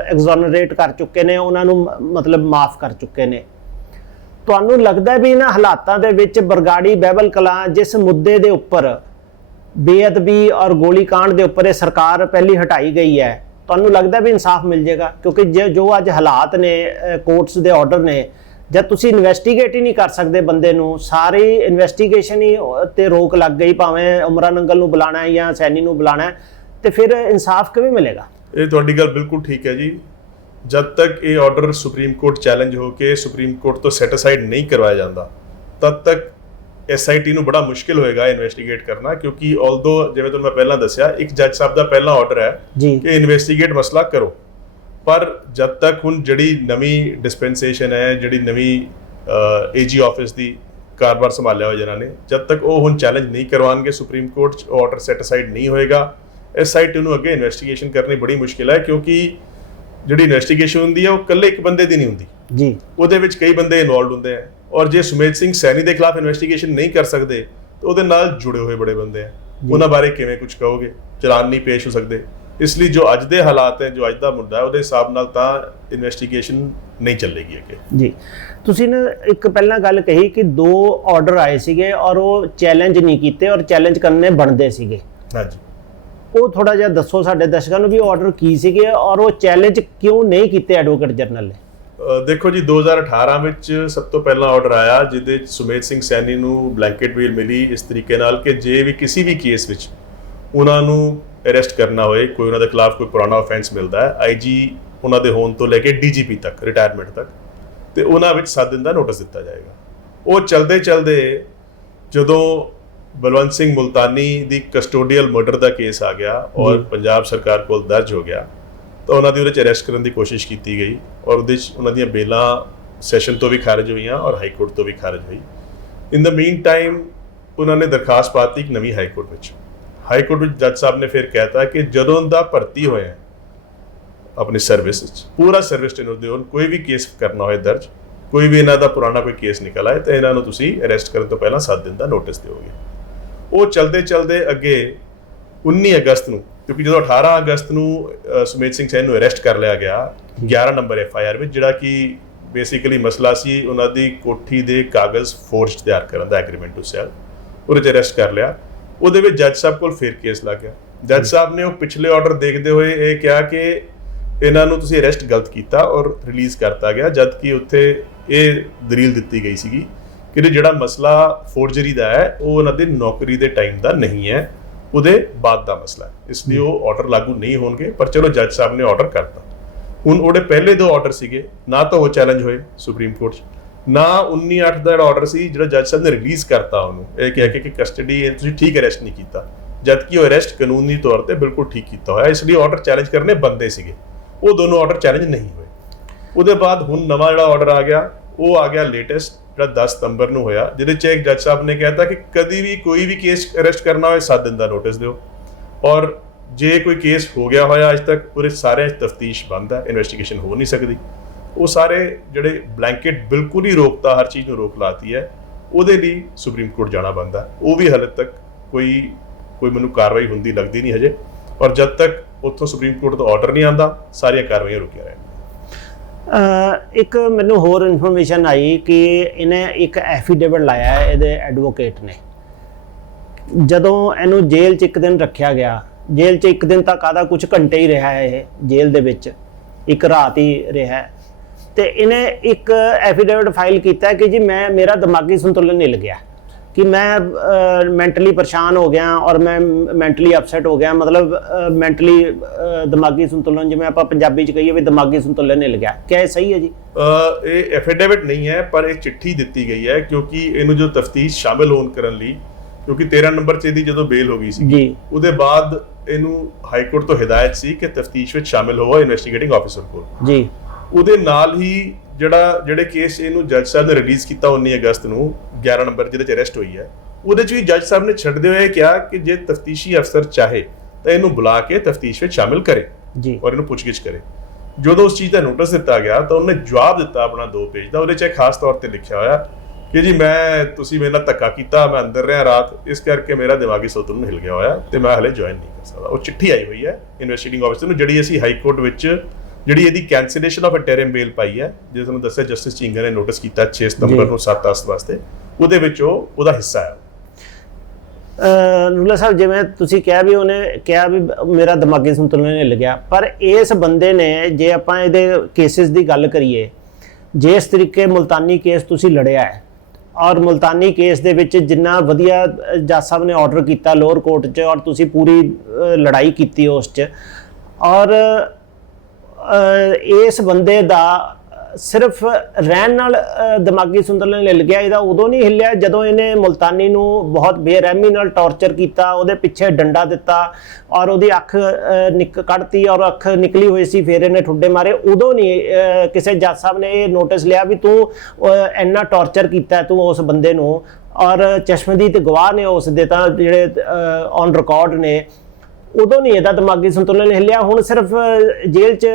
ਐਗਜ਼ੋਨਰੇਟ ਕਰ ਚੁੱਕੇ ਨੇ, ਉਹਨਾਂ ਨੂੰ ਮਤਲਬ ਮਾਫ ਕਰ ਚੁੱਕੇ ਨੇ। ਤੁਹਾਨੂੰ ਲੱਗਦਾ ਵੀ ਇਹਨਾਂ ਹਾਲਾਤਾਂ ਦੇ ਵਿੱਚ ਬਰਗਾੜੀ ਬਹਿਬਲ ਕਲਾਂ ਜਿਸ ਮੁੱਦੇ ਦੇ ਉੱਪਰ ਬੇਅਦਬੀ ਔਰ ਗੋਲੀकांड ਦੇ ਉੱਪਰ ਇਹ ਸਰਕਾਰ ਪਹਿਲੀ ਹਟਾਈ ਗਈ ਹੈ, ਤੁਹਾਨੂੰ ਲੱਗਦਾ ਵੀ ਇਨਸਾਫ ਮਿਲ ਜਾਏਗਾ? ਕਿਉਂਕਿ ਜੋ ਅੱਜ ਹਾਲਾਤ ਨੇ, ਕੋਰਟਸ ਦੇ ਆਰਡਰ ਨੇ, ਜਦ ਤੁਸੀਂ ਇਨਵੈਸਟੀਗੇਟ ਹੀ ਨਹੀਂ ਕਰ ਸਕਦੇ ਬੰਦੇ ਨੂੰ, ਸਾਰੀ ਇਨਵੈਸਟੀਗੇਸ਼ਨ ਹੀ ਤੇ ਰੋਕ ਲੱਗ ਗਈ, ਭਾਵੇਂ ਉਮਰਾ ਨੰਗਲ ਨੂੰ ਬੁਲਾਣਾ ਹੈ ਜਾਂ ਸੈਣੀ ਨੂੰ ਬੁਲਾਣਾ ਹੈ, ਤੇ ਫਿਰ ਇਨਸਾਫ ਕਿਵੇਂ ਮਿਲੇਗਾ? ਇਹ ਤੁਹਾਡੀ ਗੱਲ ਬਿਲਕੁਲ ਠੀਕ ਹੈ ਜੀ। ਜਦ ਤੱਕ ਇਹ ਆਰਡਰ ਸੁਪਰੀਮ ਕੋਰਟ ਚੈਲੰਜ ਹੋ ਕੇ ਸੁਪਰੀਮ ਕੋਰਟ ਤੋਂ ਸੈਟੀਸਫਾਈਡ ਨਹੀਂ ਕਰਵਾਇਆ ਜਾਂਦਾ ਤਦ ਤੱਕ SIT ਨੂੰ ਬੜਾ ਮੁਸ਼ਕਿਲ ਹੋਏਗਾ ਇਨਵੈਸਟੀਗੇਟ ਕਰਨਾ, ਕਿਉਂਕਿ ਆਲਦੋ ਜਿਵੇਂ ਤੁਹਾਨੂੰ ਮੈਂ ਪਹਿਲਾਂ ਦੱਸਿਆ ਇੱਕ ਜੱਜ ਸਾਹਿਬ ਦਾ ਪਹਿਲਾ ਆਰਡਰ ਹੈ ਕਿ ਇਨਵੈਸਟੀਗੇਟ ਮਸਲਾ ਕਰੋ, ਪਰ ਜਦ ਤੱਕ ਹੁਣ ਜਿਹੜੀ ਨਵੀਂ ਡਿਸਪੈਂਸੇਸ਼ਨ ਹੈ, ਜਿਹੜੀ ਨਵੀਂ AG ਆਫਿਸ ਦੀ ਕਾਰੋਬਾਰ ਸੰਭਾਲਿਆ ਹੋਇਆ ਜਿਹਨਾਂ ਨੇ, ਜਦ ਤੱਕ ਉਹ ਹੁਣ ਚੈਲੰਜ ਨਹੀਂ ਕਰਵਾਉਣਗੇ ਸੁਪਰੀਮ ਕੋਰਟ 'ਚ, ਆਰਡਰ ਸੈਟੀਸਫਾਈਡ ਨਹੀਂ ਹੋਏਗਾ, SIT ਨੂੰ ਅੱਗੇ ਇਨਵੈਸਟੀਗੇਸ਼ਨ ਕਰਨੀ ਬੜੀ ਮੁਸ਼ਕਿਲ ਹੈ। ਕਿਉਂਕਿ ਜਿਹੜੀ ਇਨਵੈਸਟੀਗੇਸ਼ਨ ਹੁੰਦੀ ਹੈ ਉਹ ਇਕੱਲੇ ਇੱਕ ਬੰਦੇ ਦੀ ਨਹੀਂ ਹੁੰਦੀ ਜੀ, ਉਹਦੇ ਵਿੱਚ ਕਈ ਬੰਦੇ ਇਨਵੋਲਵਡ ਹੁੰਦੇ ਆ, ਔਰ ਜੇ ਸੁਮੇਧ ਸਿੰਘ ਸੈਣੀ ਦੇ ਖਿਲਾਫ ਇਨਵੈਸਟੀਗੇਸ਼ਨ ਨਹੀਂ ਕਰ ਸਕਦੇ ਤਾਂ ਉਹਦੇ ਨਾਲ ਜੁੜੇ ਹੋਏ ਬੜੇ ਬੰਦੇ ਆ, ਉਹਨਾਂ ਬਾਰੇ ਕਿਵੇਂ ਕੁਝ ਕਹੋਗੇ? ਚਲਾਨ ਨਹੀਂ ਪੇਸ਼ ਹੋ ਸਕਦੇ। ਇਸ ਲਈ ਜੋ ਅੱਜ ਦੇ ਹਾਲਾਤ ਹੈ, ਜੋ ਅੱਜ ਦਾ ਮੁੱਦਾ ਹੈ, ਉਹਦੇ ਹਿਸਾਬ ਨਾਲ ਤਾਂ ਇਨਵੈਸਟੀਗੇਸ਼ਨ ਨਹੀਂ ਚੱਲੇਗੀ ਅੱਗੇ ਜੀ। ਤੁਸੀਂ ਨੇ ਇੱਕ ਪਹਿਲਾਂ ਗੱਲ ਕਹੀ ਕਿ 2 ਆਰਡਰ ਆਏ ਸੀਗੇ ਔਰ ਉਹ ਚੈਲੰਜ ਨਹੀਂ ਕੀਤੇ ਔਰ ਚੈਲੰਜ ਕਰਨੇ ਬਣਦੇ ਸੀਗੇ। ਹਾਂਜੀ, ਉਹ ਥੋੜਾ ਜਿਹਾ ਦੱਸੋ ਸਾਡੇ ਦਰਸ਼ਕਾਂ ਨੂੰ ਵੀ ਆਰਡਰ ਕੀ ਸੀਗੇ ਔਰ ਉਹ ਚੈਲੰਜ ਕਿਉਂ ਨਹੀਂ ਕੀਤੇ ਐਡਵੋਕੇਟ ਜਨਰਲ ਨੇ। ਦੇਖੋ ਜੀ 2018 ਵਿੱਚ ਸਭ ਤੋਂ ਪਹਿਲਾਂ ਆਰਡਰ ਆਇਆ ਜਿਹਦੇ ਵਿੱਚ ਸੁਮੇਧ ਸਿੰਘ ਸੈਣੀ ਨੂੰ ਬਲੈਂਕਟ ਬੇਲ ਮਿਲੀ ਇਸ ਤਰੀਕੇ ਨਾਲ ਕਿ ਜੇ ਵੀ ਕਿਸੇ ਵੀ ਕੇਸ ਵਿੱਚ ਉਹਨਾਂ ਨੂੰ ਅਰੈਸਟ ਕਰਨਾ ਹੋਏ, ਕੋਈ ਉਹਨਾਂ ਦੇ ਖਿਲਾਫ ਕੋਈ ਪੁਰਾਣਾ ਆਫੈਂਸ ਮਿਲਦਾ ਹੈ, ਆਈਜੀ ਉਹਨਾਂ ਦੇ ਹੋਣ ਤੋਂ ਲੈ ਕੇ ਡੀਜੀਪੀ ਤੱਕ ਰਿਟਾਇਰਮੈਂਟ ਤੱਕ, ਤੇ ਉਹਨਾਂ ਵਿੱਚ 7 ਦਿਨ ਦਾ ਨੋਟਿਸ ਦਿੱਤਾ ਜਾਏਗਾ। ਉਹ ਚਲਦੇ ਜਦੋਂ ਬਲਵੰਤ ਸਿੰਘ ਮੁਲਤਾਨੀ ਦੀ ਕਸਟੋਡੀਅਲ ਮਰਡਰ ਦਾ ਕੇਸ ਆ ਗਿਆ ਔਰ ਪੰਜਾਬ ਸਰਕਾਰ ਕੋਲ ਦਰਜ ਹੋ ਗਿਆ ਤਾਂ ਉਹਨਾਂ ਦੀ ਉਹਦੇ 'ਚ ਅਰੈਸਟ ਕਰਨ ਦੀ ਕੋਸ਼ਿਸ਼ ਕੀਤੀ ਗਈ ਔਰ ਉਹਦੇ 'ਚ ਉਹਨਾਂ ਦੀਆਂ ਬੇਲਾਂ ਸੈਸ਼ਨ ਤੋਂ ਵੀ ਖਾਰਜ ਹੋਈਆਂ ਔਰ ਹਾਈ ਕੋਰਟ ਤੋਂ ਵੀ ਖਾਰਜ ਹੋਈ। ਇਨ ਦਾ ਮੀਨ ਟਾਈਮ ਉਹਨਾਂ ਨੇ ਦਰਖਾਸਤ ਪਾਤੀ ਇੱਕ ਨਵੀਂ ਹਾਈ ਕੋਰਟ ਵਿੱਚ ਜੱਜ ਸਾਹਿਬ ਨੇ ਫਿਰ ਕਹਿਤਾ ਕਿ ਜਦੋਂ ਦਾ ਭਰਤੀ ਹੋਇਆ ਆਪਣੀ ਸਰਵਿਸ ਵਿੱਚ ਪੂਰਾ ਸਰਵਿਸ ਟੈਨਰ ਦੇ ਕੋਈ ਵੀ ਕੇਸ ਕਰਨਾ ਹੋਏ ਦਰਜ, ਕੋਈ ਵੀ ਇਹਨਾਂ ਦਾ ਪੁਰਾਣਾ ਕੋਈ ਕੇਸ ਨਿਕਲ ਆਏ ਤਾਂ ਇਹਨਾਂ ਨੂੰ ਤੁਸੀਂ ਅਰੈਸਟ ਕਰਨ ਤੋਂ ਪਹਿਲਾਂ 7 ਦਿਨ ਦਾ ਨੋਟਿਸ ਦਿਓਗੇ। ਉਹ ਚਲਦੇ ਅੱਗੇ 19 ਅਗਸਤ ਨੂੰ, ਕਿਉਂਕਿ ਜਦੋਂ 18 ਅਗਸਤ ਨੂੰ ਸੁਮੇਧ ਸਿੰਘ ਸੈਣੀ ਨੂੰ ਅਰੈਸਟ ਕਰ ਲਿਆ ਗਿਆ 11 ਨੰਬਰ FIR ਵਿੱਚ, ਜਿਹੜਾ ਕਿ ਬੇਸਿਕਲੀ ਮਸਲਾ ਸੀ ਉਹਨਾਂ ਦੀ ਕੋਠੀ ਦੇ ਕਾਗਜ਼ ਫੋਰਜ ਤਿਆਰ ਕਰਨ ਦਾ, ਐਗਰੀਮੈਂਟ ਟੂ ਸੈਲ, ਉਹਦੇ 'ਚ ਅਰੈਸਟ ਕਰ ਲਿਆ। ਉਹਦੇ ਵਿੱਚ ਜੱਜ ਸਾਹਿਬ ਕੋਲ ਫਿਰ ਕੇਸ ਲੱਗ ਗਿਆ। ਜੱਜ ਸਾਹਿਬ ਨੇ ਉਹ ਪਿਛਲੇ ਆਰਡਰ ਦੇਖਦੇ ਹੋਏ ਇਹ ਕਿਹਾ ਕਿ ਇਹਨਾਂ ਨੂੰ ਤੁਸੀਂ ਅਰੈਸਟ ਗਲਤ ਕੀਤਾ ਔਰ ਰਿਲੀਜ਼ ਕਰਤਾ ਗਿਆ, ਜਦ ਕਿ ਉੱਥੇ ਇਹ ਦਲੀਲ ਦਿੱਤੀ ਗਈ ਸੀਗੀ ਕਿ ਜਿਹੜਾ ਮਸਲਾ ਫੋਰਜਰੀ ਦਾ ਹੈ ਉਹ ਉਹਨਾਂ ਦੀ ਨੌਕਰੀ ਦੇ ਟਾਈਮ ਦਾ ਨਹੀਂ ਹੈ, ਉਹਦੇ ਬਾਅਦ ਦਾ ਮਸਲਾ ਹੈ, ਇਸ ਲਈ ਉਹ ਆਰਡਰ ਲਾਗੂ ਨਹੀਂ ਹੋਣਗੇ। ਪਰ ਚਲੋ ਜੱਜ ਸਾਹਿਬ ਨੇ ਆਰਡਰ ਕਰਤਾ। ਹੁਣ ਉਹਦੇ ਪਹਿਲੇ 2 ਆਰਡਰ ਸੀਗੇ, ਨਾ ਤਾਂ ਉਹ ਚੈਲੰਜ ਹੋਏ ਸੁਪਰੀਮ ਕੋਰਟ 'ਚ, ਨਾ 19/8 ਦਾ ਆਰਡਰ ਸੀ ਜਿਹੜਾ ਜੱਜ ਸਾਹਿਬ ਨੇ ਰਿਲੀਜ਼ ਕਰਤਾ ਉਹਨੂੰ ਇਹ ਕਹਿ ਕੇ ਕਿ ਕਸਟਡੀ ਤੁਸੀਂ ਠੀਕ ਅਰੈਸਟ ਨਹੀਂ ਕੀਤਾ, ਜਦ ਕਿ ਉਹ ਅਰੈਸਟ ਕਾਨੂੰਨੀ ਤੌਰ ਤੇ ਬਿਲਕੁਲ ਠੀਕ ਕੀਤਾ ਹੋਇਆ, ਇਸ ਲਈ ਆਰਡਰ ਚੈਲੰਜ ਕਰਨੇ ਬੰਦੇ ਸੀਗੇ। ਉਹ ਦੋਨੋਂ ਆਰਡਰ ਚੈਲੰਜ ਨਹੀਂ ਹੋਏ। ਉਹਦੇ ਬਾਅਦ ਹੁਣ ਨਵਾਂ ਜਿਹੜਾ ਆਰਡਰ ਆ ਗਿਆ ਉਹ ਆ ਗਿਆ ਲੇਟੈਸਟ, ਜਿਹੜਾ 10 ਸਤੰਬਰ ਨੂੰ ਹੋਇਆ, ਜਿਹਦੇ 'ਚ ਇੱਕ ਜੱਜ ਸਾਹਿਬ ਨੇ ਕਹਿਤਾ ਕਿ ਕਦੀ ਵੀ ਕੋਈ ਵੀ ਕੇਸ ਅਰੈਸਟ ਕਰਨਾ ਹੋਏ 7 ਦਿਨ ਦਾ ਨੋਟਿਸ ਦਿਓ, ਔਰ ਜੇ ਕੋਈ ਕੇਸ ਹੋ ਗਿਆ ਹੋਇਆ ਅੱਜ ਤੱਕ ਉਹਦੇ ਸਾਰੇ ਤਫਤੀਸ਼ ਬੰਦ ਹੈ, ਇਨਵੈਸਟੀਗੇਸ਼ਨ ਹੋ ਨਹੀਂ ਸਕਦੀ। ਉਹ ਸਾਰੇ ਜਿਹੜੇ ਬਲੈਂਕਟ ਬਿਲਕੁਲ ਹੀ ਰੋਕਤਾ, ਹਰ ਚੀਜ਼ ਨੂੰ ਰੋਕ ਲਾਤੀ ਹੈ, ਉਹਦੇ ਲਈ ਸੁਪਰੀਮ ਕੋਰਟ ਜਾਣਾ ਬਣਦਾ। ਉਹ ਵੀ ਹਾਲੇ ਤੱਕ ਕੋਈ ਮੈਨੂੰ ਕਾਰਵਾਈ ਹੁੰਦੀ ਲੱਗਦੀ ਨਹੀਂ ਹਜੇ, ਔਰ ਜਦ ਤੱਕ ਉੱਥੋਂ ਸੁਪਰੀਮ ਕੋਰਟ ਦਾ ਆਰਡਰ ਨਹੀਂ ਆਉਂਦਾ ਸਾਰੀਆਂ ਕਾਰਵਾਈਆਂ ਰੁਕੀਆਂ ਰਹਿਣਗੀਆਂ। ਇੱਕ ਮੈਨੂੰ ਹੋਰ ਇਨਫੋਰਮੇਸ਼ਨ ਆਈ ਕਿ ਇਹਨੇ ਇੱਕ ਐਫੀਡੇਵਿਟ ਲਾਇਆ ਹੈ ਇਹਦੇ ਐਡਵੋਕੇਟ ਨੇ, ਜਦੋਂ ਇਹਨੂੰ ਜੇਲ੍ਹ 'ਚ 1 ਦਿਨ ਰੱਖਿਆ ਗਿਆ, ਜੇਲ੍ਹ 'ਚ 1 ਦਿਨ ਤੱਕ ਆਦਾ ਕੁਝ ਘੰਟੇ ਹੀ ਰਿਹਾ ਇਹ ਜੇਲ੍ਹ ਦੇ ਵਿੱਚ, 1 ਰਾਤ ਹੀ ਰਿਹਾ, ਤੇ ਇਹਨੇ ਇੱਕ ਐਫੀਡੇਵਿਟ ਫਾਈਲ ਕੀਤਾ ਕਿ ਜੀ ਮੇਰਾ ਦਿਮਾਗੀ ਸੰਤੁਲਨ ਹਿੱਲ ਗਿਆ, कि मैं मैंटली परेशान हो गया और मैं मैंटली अपसैट हो गया, मतलब मैंटली दिमागी संतुलन जिवें आपां पंजाबी च कहिए भी दिमागी संतुलन हिल गया, क्या ये सही है जी? ये एफिडेविट नहीं है पर एक चिट्ठी दी गई है क्योंकि इहनूं जो तफ्तीश शामिल होण करन लई, क्योंकि 13 नंबर च इहदी जदों बेल हो गई सी उहदे बाद इहनूं हाई कोर्ट तो हिदायत सी कि तफ्तीश विच शामिल होवो इन्वेस्टिगेटिंग ऑफिसर कोल जी। ਉਹਦੇ ਨਾਲ ਹੀ ਜਿਹੜੇ ਕੇਸ ਇਹਨੂੰ ਜੱਜ ਸਾਹਿਬ ਨੇ ਰਿਲੀਜ਼ ਕੀਤਾ 19 ਅਗਸਤ ਨੂੰ 11 ਨੰਬਰ ਜਿਹਦੇ 'ਚ ਅਰੈਸਟ ਹੋਈ ਹੈ, ਉਹਦੇ 'ਚ ਵੀ ਜੱਜ ਸਾਹਿਬ ਨੇ ਛੱਡਦੇ ਹੋਏ ਕਿਹਾ ਕਿ ਜੇ ਤਫਤੀਸ਼ੀ ਅਫਸਰ ਚਾਹੇ ਤਾਂ ਇਹਨੂੰ ਬੁਲਾ ਕੇ ਤਫਤੀਸ਼ ਵਿੱਚ ਸ਼ਾਮਿਲ ਕਰੇ ਜੀ ਔਰ ਇਹਨੂੰ ਪੁੱਛਗਿੱਛ ਕਰੇ। ਜਦੋਂ ਉਸ ਚੀਜ਼ ਦਾ ਨੋਟਿਸ ਦਿੱਤਾ ਗਿਆ ਤਾਂ ਉਹਨੇ ਜਵਾਬ ਦਿੱਤਾ ਆਪਣਾ 2 ਪੇਜ ਦਾ, ਉਹਦੇ 'ਚ ਖਾਸ ਤੌਰ ਤੇ ਲਿਖਿਆ ਹੋਇਆ ਕਿ ਜੀ ਤੁਸੀਂ ਮੇਰੇ ਨਾਲ ਧੱਕਾ ਕੀਤਾ, ਮੈਂ ਅੰਦਰ ਰਿਹਾ ਰਾਤ, ਇਸ ਕਰਕੇ ਮੇਰਾ ਦਿਮਾਗੀ ਸੰਤੁਲਨ ਹਿਲ ਗਿਆ ਹੋਇਆ ਤੇ ਮੈਂ ਹਲੇ ਜੁਆਇਨ ਨਹੀਂ ਕਰ ਸਕਦਾ। ਉਹ ਚਿੱਠੀ ਆਈ ਹੋਈ ਹੈ ਇਨਵੈਸਟੀਗੇਟਿੰਗ ਆਫਿਸਰ ਨੂੰ, ਜਿਹੜੀ ਅਸੀਂ ਹਾਈ ਕੋਰਟ ਵਿੱਚ ਜਿਹੜੀ ਇਹਦੀ ਕੈਂਸਲੇਸ਼ਨ ਆਫ ਇੰਟਰਿਮ ਬੇਲ ਪਾਈ ਹੈ, ਜੇ ਤੁਹਾਨੂੰ ਦੱਸਿਆ ਜਸਟਿਸ ਚਿੰਗਾ ਨੇ ਨੋਟਿਸ ਕੀਤਾ 6 ਸਤੰਬਰ ਨੂੰ 7 ਅਗਸਤ ਵਾਸਤੇ, ਉਹਦੇ ਵਿੱਚ ਉਹਦਾ ਹਿੱਸਾ ਹੈ। ਨੂਲਾ ਸਾਹਿਬ, ਜਿਵੇਂ ਤੁਸੀਂ ਕਿਹਾ ਵੀ ਉਹਨੇ ਕਿਹਾ ਵੀ ਮੇਰਾ ਦਿਮਾਗੀ ਸੰਤੁਲਨ ਹਿੱਲ ਗਿਆ, ਪਰ ਇਸ ਬੰਦੇ ਨੇ ਜੇ ਆਪਾਂ ਇਹਦੇ ਕੇਸਿਸ ਦੀ ਗੱਲ ਕਰੀਏ, ਜਿਸ ਤਰੀਕੇ ਮੁਲਤਾਨੀ ਕੇਸ ਤੁਸੀਂ ਲੜਿਆ ਹੈ ਔਰ ਮੁਲਤਾਨੀ ਕੇਸ ਦੇ ਵਿੱਚ ਜਿੰਨਾ ਵਧੀਆ ਜੱਜ ਸਾਹਿਬ ਨੇ ਆਰਡਰ ਕੀਤਾ ਲੋਅਰ ਕੋਰਟ 'ਚ ਔਰ ਤੁਸੀਂ ਪੂਰੀ ਲੜਾਈ ਕੀਤੀ ਉਸ 'ਚ, ਔਰ ਇਸ ਬੰਦੇ ਦਾ ਸਿਰਫ ਰਹਿਣ ਨਾਲ ਦਿਮਾਗੀ ਸੰਤੁਲਨ ਹਿੱਲ ਗਿਆ, ਇਹਦਾ ਉਦੋਂ ਨਹੀਂ ਹਿੱਲਿਆ ਜਦੋਂ ਇਹਨੇ ਮੁਲਤਾਨੀ ਨੂੰ ਬਹੁਤ ਬੇਰਹਿਮੀ ਨਾਲ ਟੌਰਚਰ ਕੀਤਾ, ਉਹਦੇ ਪਿੱਛੇ ਡੰਡਾ ਦਿੱਤਾ ਔਰ ਉਹਦੀ ਅੱਖ ਕੱਢਤੀ ਔਰ ਅੱਖ ਨਿਕਲੀ ਹੋਈ ਸੀ, ਫਿਰ ਇਹਨੇ ਠੁੱਡੇ ਮਾਰੇ, ਉਦੋਂ ਨਹੀਂ ਕਿਸੇ ਜੱਜ ਸਾਹਿਬ ਨੇ ਇਹ ਨੋਟਿਸ ਲਿਆ ਵੀ ਤੂੰ ਇੰਨਾ ਟੌਰਚਰ ਕੀਤਾ ਤੂੰ ਉਸ ਬੰਦੇ ਨੂੰ, ਔਰ ਚਸ਼ਮਦੀਦ ਗਵਾਹ ਨੇ ਉਸ ਦੇ ਤਾਂ ਜਿਹੜੇ ਔਨ ਰਿਕਾਰਡ ਨੇ, ਉਦੋਂ ਨਹੀਂ ਇਹਦਾ ਦਿਮਾਗੀ ਸੰਤੁਲਨ ਹਿੱਲਿਆ, ਹੁਣ ਸਿਰਫ ਜੇਲ੍ਹ 'ਚ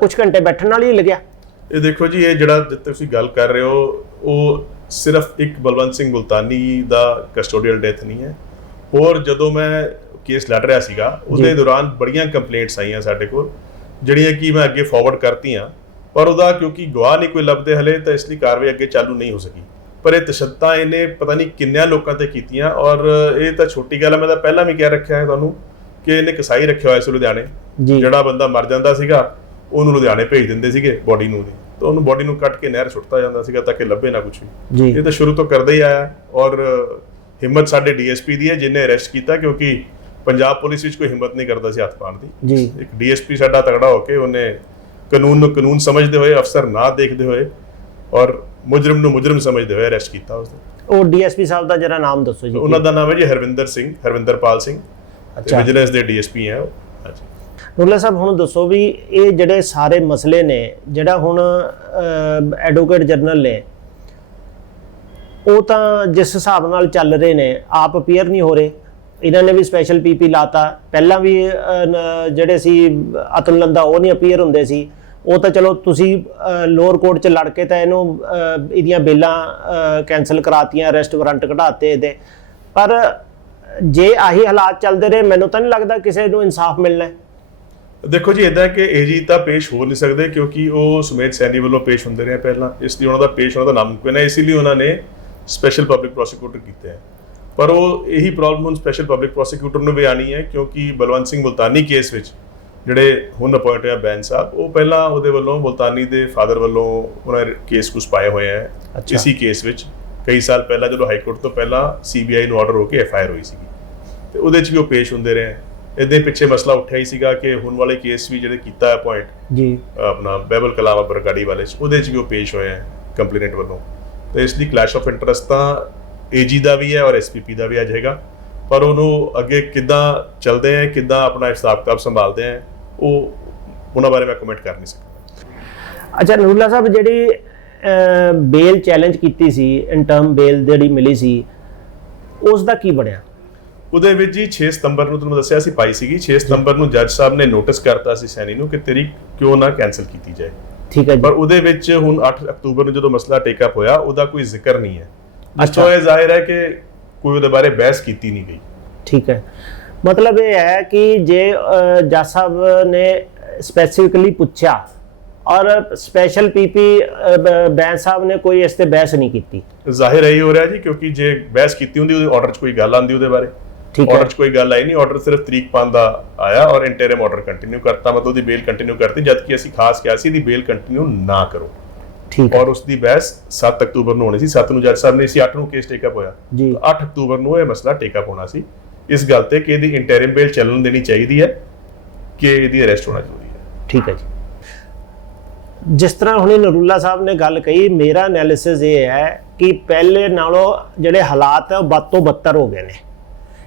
ਕੁਝ ਘੰਟੇ ਬੈਠਣ ਨਾਲ ਹੀ ਹਿੱਲ ਗਿਆ। ਇਹ ਦੇਖੋ ਜੀ, ਇਹ ਜਿਹੜਾ ਜਿੱਥੇ ਤੁਸੀਂ ਗੱਲ ਕਰ ਰਹੇ ਹੋ ਉਹ ਸਿਰਫ ਇੱਕ ਬਲਵੰਤ ਸਿੰਘ ਮੁਲਤਾਨੀ ਦਾ ਕਸਟੋਡੀਅਲ ਡੈਥ ਨਹੀਂ ਹੈ। ਹੋਰ ਜਦੋਂ ਮੈਂ ਕੇਸ ਲੜ ਰਿਹਾ ਸੀਗਾ ਉਹਦੇ ਦੌਰਾਨ ਬੜੀਆਂ ਕੰਪਲੇਂਟਸ ਆਈਆਂ ਸਾਡੇ ਕੋਲ, ਜਿਹੜੀਆਂ ਕਿ ਮੈਂ ਅੱਗੇ ਫਾਰਵਰਡ ਕਰਤੀਆਂ, ਪਰ ਉਹਦਾ ਕਿਉਂਕਿ ਗਵਾਹ ਨਹੀਂ ਕੋਈ ਲੱਭਦੇ ਹਲੇ ਤਾਂ ਇਸ ਲਈ ਕਾਰਵਾਈ ਅੱਗੇ ਚਾਲੂ ਨਹੀਂ ਹੋ ਸਕੀ। ਪਰ ਇਹ ਤਸ਼ੱਦਦਾਂ ਇਹਨੇ ਪਤਾ ਨਹੀਂ ਕਿੰਨਿਆਂ ਲੋਕਾਂ ਤੇ ਕੀਤੀਆਂ, ਔਰ ਇਹ ਤਾਂ ਛੋਟੀ ਗੱਲ ਹੈ, ਮੈਂ ਤਾਂ ਪਹਿਲਾਂ ਵੀ ਕਹਿ ਰੱਖਿਆ ਹੈ ਤੁਹਾਨੂੰ ਕਿ ਇਹਨੇ ਕਸਾਈ ਰੱਖਿਆ ਹੋਇਆ ਸੀ ਲੁਧਿਆਣੇ, ਜੀ ਜਿਹੜਾ ਬੰਦਾ ਮਰ ਜਾਂਦਾ ਸੀਗਾ ਉਹਨੂੰ ਲੁਧਿਆਣੇ ਭੇਜ ਦਿੰਦੇ ਸੀਗੇ ਬੋਡੀ ਨੂੰ, ਤਾਂ ਉਹਨੂੰ ਬੋਡੀ ਨੂੰ ਕੱਟ ਕੇ ਨਹਿਰ ਸੁੱਟਤਾ ਜਾਂਦਾ ਸੀਗਾ ਤਾਂ ਕਿ ਲੱਭੇ ਨਾ ਕੁਝ ਵੀ। ਜੀ ਇਹ ਤਾਂ ਸ਼ੁਰੂ ਤੋਂ ਕਰਦਾ ਹੀ ਆਇਆ ਔਰ ਹਿੰਮਤ ਸਾਡੇ ਡੀਐਸਪੀ ਦੀ ਹੈ ਜਿਹਨੇ ਅਰੈਸਟ ਕੀਤਾ, ਕਿਉਂਕਿ ਪੰਜਾਬ ਪੁਲਿਸ ਵਿੱਚ ਕੋਈ ਹਿੰਮਤ ਨਹੀਂ ਕਰਦਾ ਸੀ ਹੱਥ ਪਾਉਣ ਦੀ। ਜੀ ਇੱਕ ਡੀਐਸਪੀ ਸਾਡਾ ਤਗੜਾ ਹੋ ਕੇ ਉਹਨੇ ਕਾਨੂੰਨ ਨੂੰ ਕਾਨੂੰਨ ਸਮਝਦੇ ਹੋਏ, ਅਫਸਰ ਨਾ ਦੇਖਦੇ ਹੋਏ ਔਰ ਮੁਜਰਮ ਨੂੰ ਮੁਜਰਮ ਸਮਝਦੇ ਹੋਏ ਅਰੈਸਟ ਕੀਤਾ ਉਸਨੂੰ। ਉਹ ਡੀਐਸਪੀ ਸਾਹਿਬ ਦਾ ਜਰਾ ਨਾਮ ਦੱਸੋ ਜੀ। ਉਹਨਾਂ ਦਾ ਨਾਮ ਹੈ ਜੀ ਹਰਵਿੰਦਰਪਾਲ ਸਿੰਘ, ਅੱਛਾ, ਵਿਜੀਲੈਂਸ ਦੇ ਡੀਐਸਪੀ ਹੈ ਉਹ। ਹਾਂਜੀ ਨੂਰੁੱਲਾ ਸਾਹਿਬ ਹੁਣ ਦੱਸੋ ਵੀ ਇਹ ਜਿਹੜੇ ਸਾਰੇ ਮਸਲੇ ਨੇ, ਜਿਹੜਾ ਹੁਣ ਐਡਵੋਕੇਟ ਜਨਰਲ ਨੇ ਉਹ ਤਾਂ ਜਿਸ ਹਿਸਾਬ ਨਾਲ ਚੱਲ ਰਹੇ ਨੇ ਆਪ ਅਪੀਅਰ ਨਹੀਂ ਹੋ ਰਹੇ, ਇਹਨਾਂ ਨੇ ਵੀ ਸਪੈਸ਼ਲ ਪੀਪੀ ਲਾਤਾ, ਪਹਿਲਾਂ ਵੀ ਜਿਹੜੇ ਸੀ ਅਤੁਲ ਨੰਦਾ ਉਹ ਨਹੀਂ ਅਪੀਅਰ ਹੁੰਦੇ ਸੀ, ਉਹ ਤਾਂ ਚਲੋ ਤੁਸੀਂ ਲੋਅਰ ਕੋਰਟ 'ਚ ਲੜ ਕੇ ਤਾਂ ਇਹਨੂੰ ਇਹਦੀਆਂ ਬੇਲਾਂ ਕੈਂਸਲ ਕਰਾਤੀਆਂ, ਅਰੈਸਟ ਵਾਰੰਟ ਕਢਾਤੇ ਇਹਦੇ, ਪਰ ਜੇ ਆਹੀ ਹਾਲਾਤ ਚੱਲਦੇ ਰਹੇ ਮੈਨੂੰ ਤਾਂ ਨਹੀਂ ਲੱਗਦਾ ਕਿਸੇ ਨੂੰ ਇਨਸਾਫ ਮਿਲਣਾ। ਦੇਖੋ ਜੀ ਇਦਾਂ ਕਿ ਏਜੀ ਤਾਂ ਪੇਸ਼ ਹੋ ਨਹੀਂ ਸਕਦੇ ਕਿਉਂਕਿ ਉਹ ਸੁਮੇਧ ਸੈਣੀ ਵੱਲੋਂ ਪੇਸ਼ ਹੁੰਦੇ ਰਹੇ ਪਹਿਲਾਂ, ਇਸ ਲਈ ਉਹਨਾਂ ਦਾ ਪੇਸ਼ ਹੋਣਾ ਤਾਂ ਨਾਮੁਮਕਿਨ ਹੈ, ਇਸ ਲਈ ਉਹਨਾਂ ਨੇ ਸਪੈਸ਼ਲ ਪਬਲਿਕ ਪ੍ਰੋਸੀਕਿਊਟਰ ਕੀਤੇ ਹੈ। ਪਰ ਉਹ ਇਹੀ ਪ੍ਰੋਬਲਮ ਹੁਣ ਸਪੈਸ਼ਲ ਪਬਲਿਕ ਪ੍ਰੋਸੀਕਿਊਟਰ ਨੂੰ ਵੀ ਆਣੀ ਹੈ ਕਿਉਂਕਿ ਬਲਵੰਤ ਸਿੰਘ ਮੁਲਤਾਨੀ ਕੇਸ ਵਿੱਚ ਜਿਹੜੇ ਹੁਣ ਅਪਾਇੰਟ ਹੋਏ ਬੈਂਸ ਸਾਹਿਬ, ਉਹ ਪਹਿਲਾਂ ਉਹਦੇ ਵੱਲੋਂ ਮੁਲਤਾਨੀ ਦੇ ਫਾਦਰ ਵੱਲੋਂ ਉਹਨਾਂ ਨੇ ਕੇਸ ਕੁਛ ਪਾਏ ਹੋਏ ਹੈ ਇਸੀ ਕੇਸ ਵਿੱਚ ਕਈ ਸਾਲ ਪਹਿਲਾਂ, ਜਦੋਂ ਹਾਈ ਕੋਰਟ ਤੋਂ ਪਹਿਲਾਂ ਸੀਬੀਆਈ ਨੂੰ ਆਰਡਰ ਹੋ ਕੇ ਐਫਆਈਆਰ ਹੋਈ ਸੀਗੀ ਤੇ ਉਹਦੇ 'ਚ ਵੀ ਉਹ ਪੇਸ਼ ਹੁੰਦੇ ਰਹੇ। ਇਹਦੇ ਪਿੱਛੇ ਮਸਲਾ ਉੱਠਿਆ ਹੀ ਸੀਗਾ ਕਿ ਹੁਣ ਵਾਲੇ ਕੇਸ ਵੀ ਜਿਹੜੇ ਕੀਤਾ ਹੈ ਪੁਆਇੰਟ ਜੀ ਆਪਣਾ ਬਹਿਬਲ ਕਲਾਮ ਬਰਗਾੜੀ ਵਾਲੇ 'ਚ, ਉਹਦੇ 'ਚ ਵੀ ਉਹ ਪੇਸ਼ ਹੋਏ ਹੈ ਕੰਪਲੇਨੈਂਟ ਵੱਲੋਂ, ਤੇ ਇਸ ਲਈ ਕਲੈਸ਼ ਆਫ ਇੰਟਰਸਟ ਤਾਂ ਏਜੀ ਦਾ ਵੀ ਹੈ ਔਰ ਐਸਪੀਪੀ ਦਾ ਵੀ ਅੱਜ ਹੈਗਾ, ਪਰ ਉਹਨੂੰ ਅੱਗੇ ਕਿੱਦਾਂ ਚੱਲਦੇ ਹੈ, ਕਿੱਦਾਂ ਆਪਣਾ ਹਿਸਾਬ ਕਿਤਾਬ ਸੰਭਾਲਦੇ ਹੈ, ਉਹ ਉਹਨਾਂ ਬਾਰੇ ਮੈਂ ਕਮੈਂਟ ਕਰ ਨਹੀਂ ਸਕਦਾ। ਅੱਛਾ ਨੂਰੁੱਲਾ ਸਾਹਿਬ, ਜਿਹੜੀ ਬੇਲ ਚੈਲੰਜ ਕੀਤੀ ਸੀ, ਇਨਟਰਮ ਬੇਲ ਜਿਹੜੀ ਮਿਲੀ ਸੀ, ਉਸ ਦਾ ਕੀ ਬਣਿਆ? ਉਹਦੇ ਵਿੱਚ ਜੀ 6 ਸਤੰਬਰ ਨੂੰ ਤੁਹਾਨੂੰ ਦੱਸਿਆ ਸੀ ਪਾਈ ਸੀਗੀ, 6 ਸਤੰਬਰ ਨੂੰ ਜੱਜ ਸਾਹਿਬ ਨੇ ਨੋਟਿਸ ਕਰਤਾ ਸੀ ਸੈਣੀ ਨੂੰ ਕਿ ਤਰੀਕ ਕਿਉਂ ਨਾ ਕੈਂਸਲ ਕੀਤੀ ਜਾਏ। ਠੀਕ ਹੈ ਜੀ। ਪਰ ਉਹਦੇ ਵਿੱਚ ਹੁਣ 8 ਅਕਤੂਬਰ ਨੂੰ ਜਦੋਂ ਮਸਲਾ ਟੇਕ ਅਪ ਹੋਇਆ ਉਹਦਾ ਕੋਈ ਜ਼ਿਕਰ ਨਹੀਂ ਹੈ, ਜਿਸ ਤੋਂ ਇਹ ਜ਼ਾਹਿਰ ਹੈ ਕਿ ਕੋਈ ਉਹਦੇ ਬਾਰੇ ਬਹਿਸ ਕੀਤੀ ਨਹੀਂ ਗਈ। ਠੀਕ ਹੈ, ਮਤਲਬ ਇਹ ਹੈ ਕਿ ਜੇ ਜੱਜ ਸਾਹਿਬ ਨੇ ਸਪੈਸੀਫਿਕਲੀ ਪੁੱਛਿਆ ਔਰ ਸਪੈਸ਼ਲ ਪੀਪੀ ਬੈਂਸ ਸਾਹਿਬ ਨੇ ਕੋਈ ਇਸ ਤੇ ਬਹਿਸ ਨਹੀਂ ਕੀਤੀ, ਜ਼ਾਹਿਰ ਇਹੀ ਹੋ ਰਿਹਾ ਜੀ ਕਿਉਂਕਿ ਜੇ ਬਹਿਸ ਕੀਤੀ ਹੁੰਦੀ ਉਹਦੇ ਆਰਡਰ 'ਚ ਕੋਈ ਗੱਲ ਆਉਂਦੀ ਉਹਦੇ ਬਾਰੇ। ਆਰਡਰ 'ਚ ਕੋਈ ਗੱਲ ਆਈ ਨਹੀਂ, ਆਰਡਰ ਸਿਰਫ ਤਰੀਕ ਪਾਉਣ ਦਾ ਆਇਆ ਔਰ ਇੰਟਰਮ ਆਰਡਰ ਕੰਟੀਨਿਊ ਕਰਤਾ, ਮਤਲਬ ਉਹਦੀ ਬੇਲ ਕੰਟੀਨਿਊ ਕਰਤੀ, ਜਦਕਿ ਅਸੀਂ ਖਾਸ ਕਿਹਾ ਸੀ ਇਹਦੀ ਬੇਲ ਕੰਟੀਨਿਊ ਨਾ ਕਰੋ। ਠੀਕ ਔਰ ਉਸ ਦੀ ਬਹਿਸ 7 ਅਕਤੂਬਰ ਨੂੰ ਹੋਣੀ ਸੀ, 7 ਨੂੰ ਜੱਜ ਸਾਹਿਬ ਨੇ ਸੀ 8 ਨੂੰ ਕੇਸ ਟੇਕ ਅਪ ਹੋਇਆ ਜੀ, 8 ਅਕਤੂਬਰ ਨੂੰ ਇਹ ਮਸਲਾ ਟੇਕ ਅਪ ਹੋਣਾ ਸੀ ਇਸ ਗੱਲ ਤੇ ਕਿ ਇਹਦੀ ਇੰਟਰਮ ਬੇਲ ਚੱਲਣ ਦੇਣੀ ਚਾਹੀਦੀ ਹੈ ਕਿ ਇਹਦੀ ਅਰੈਸਟ ਹੋਣਾ ਜ਼ਰੂਰੀ ਹੈ। ਠੀਕ ਹੈ ਜੀ। ਜਿਸ ਤਰ੍ਹਾਂ ਹੁਣੇ ਨੂਰੁੱਲਾ ਸਾਹਿਬ ਨੇ ਗੱਲ ਕਹੀ, ਮੇਰਾ ਐਨਾਲਿਸਿਸ ਇਹ ਹੈ ਕਿ ਪਹਿਲੇ ਨਾਲੋਂ ਜਿਹੜੇ ਹਾਲਾਤ ਹੈ ਉਹ ਬਦ ਤੋਂ ਬੱਤਰ ਹੋ ਗਏ ਨੇ,